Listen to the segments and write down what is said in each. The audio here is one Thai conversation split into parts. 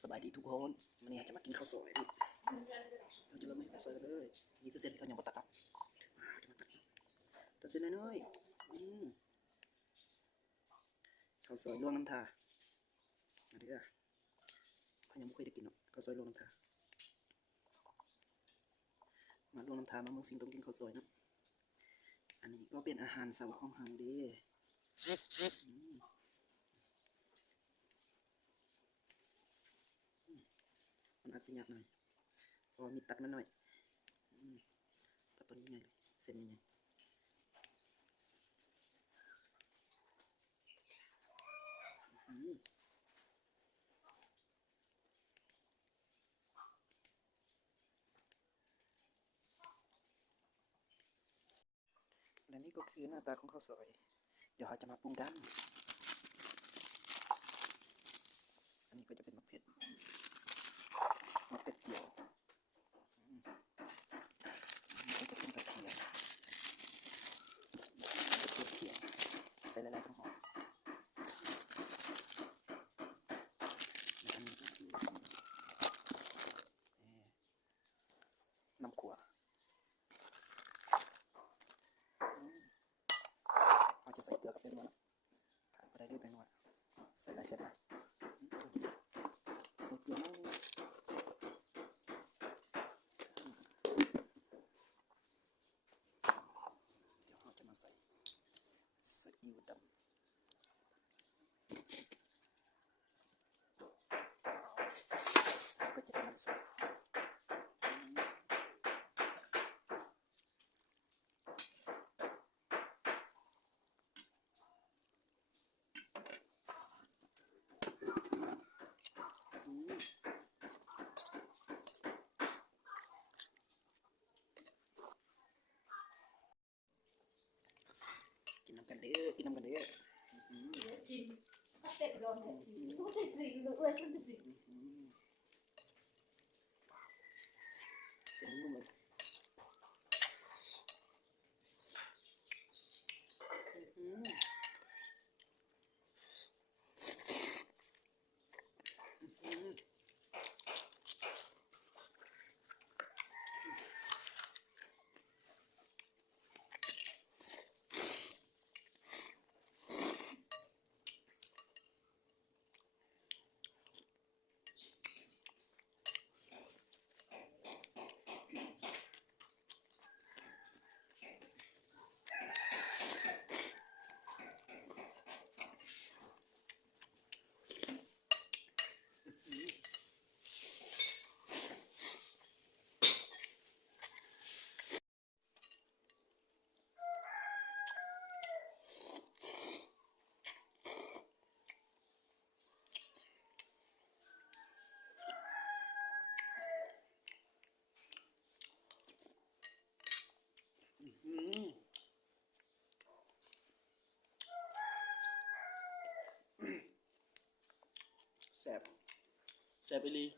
สบายดีทุกคนวันนี้จะมากินข้าวซอยเราจะเริ่มให้ข้าวซอยเลยนี่คือเส้นที่เขายังบ่ตัดครับจะมาตัดเส้นน้อยๆข้าวซอยลวกน้ำทามาเด้อเขายังไม่เคยได้กินหรอกข้าวซอยลวกน้ำทามาลวกน้ำทามาเมืองสิงต้องกินข้าวซอยนะอันนี้ก็เป็นอาหารเสาของเฮาเด้มันอาจจะยากหน่อยเพราะมีตัดมาหน่อยตัดตัวนี้ไงเลยเส้นนี้ไงและนี่ก็คือหน้าตาของข้าวซอย เดี๋ยวเราจะมาปรุงกันอันนี้ก็จะเป็นมะเขือเกี่ยวก็จะเป็นกระเทียมเขียวใส่หลายๆข้าวหอมอันนี้ก็คือน้ำขั่วเราจะใส่เกลือกับเป็นนวดขาดไปได้ด้วยเป็นนวดใส่หลายเส้นนะใส่เกลือน้อยนึงเดี๋ยวเราจะมาใส่ซีอิ๊วดำแล้วก็จะเป็นน้ำซุปกินน้ำกันเด้อกินน้ำกันเด้อเสร็จแล้วเลยแซ่บแซ่บไปเลย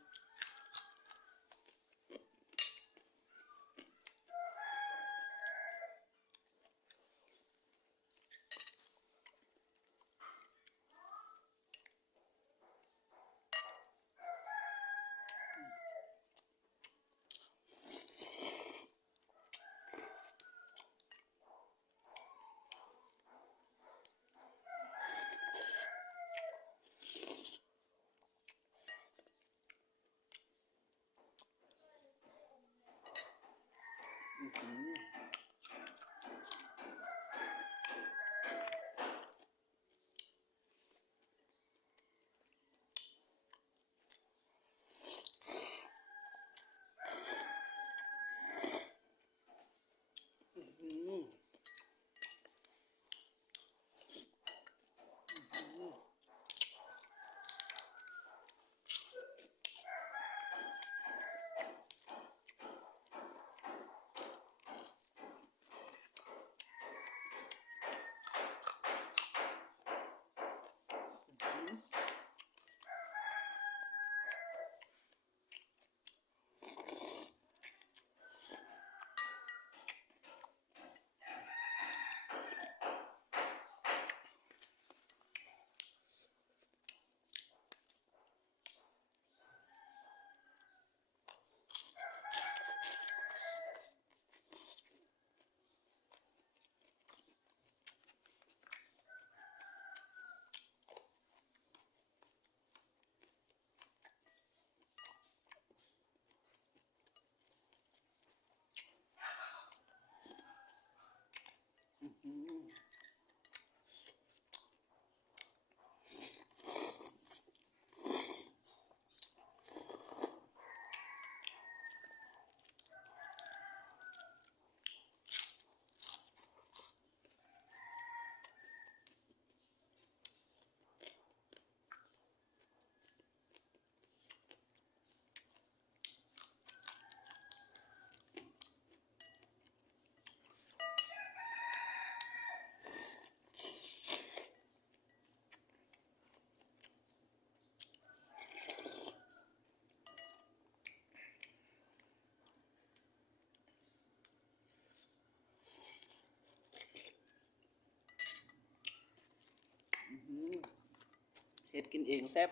กินเองแซ่บ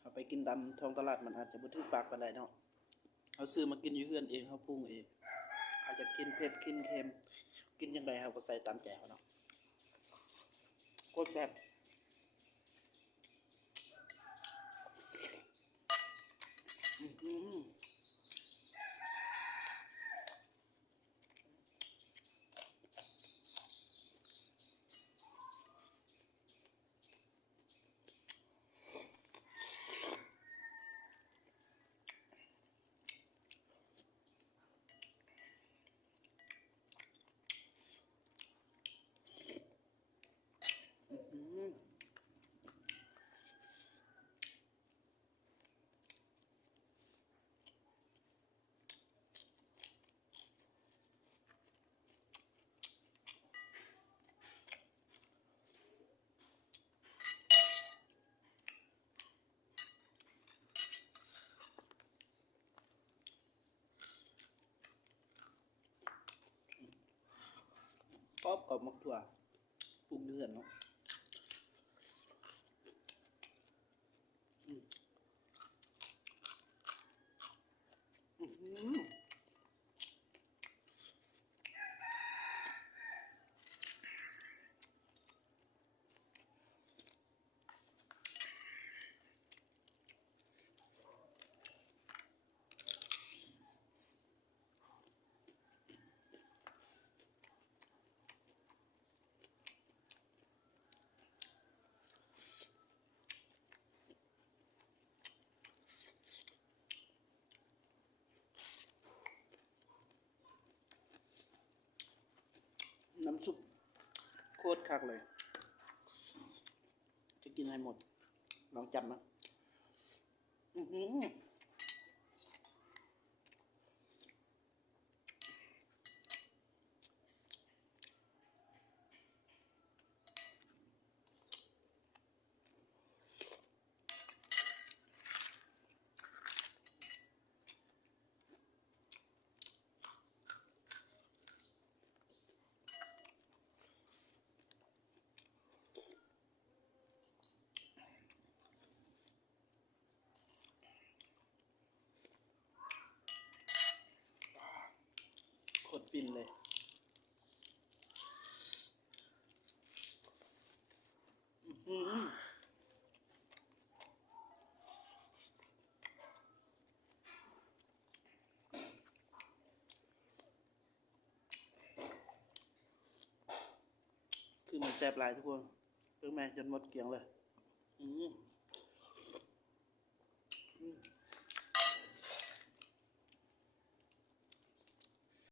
เอาไปกินตามท้องตลาดมันอาจจะบ่ถูกปากปานใดเนาะเอาซื้อมากินอยู่เฮือนเองเฮาปรุงเองอาจจะกินเผ็ดกินเค็มกินจังไดเฮาก็ใส่ตามใจเฮาเนาะโคตรแซ่บอื้อหืออื้อหือกรอบกับมักถั่วปรุงอยู่เฮือนเนาะอื้อหือน้ำซุปโคตรคักเลยจะกินให้หมดลองจับนะอื้อหือโคตรฟินเลยอื้อหือคือมันแซ่บหลายทุกคนเพิ่งแม่จนหมดเกลี้ยงเลยอื้อ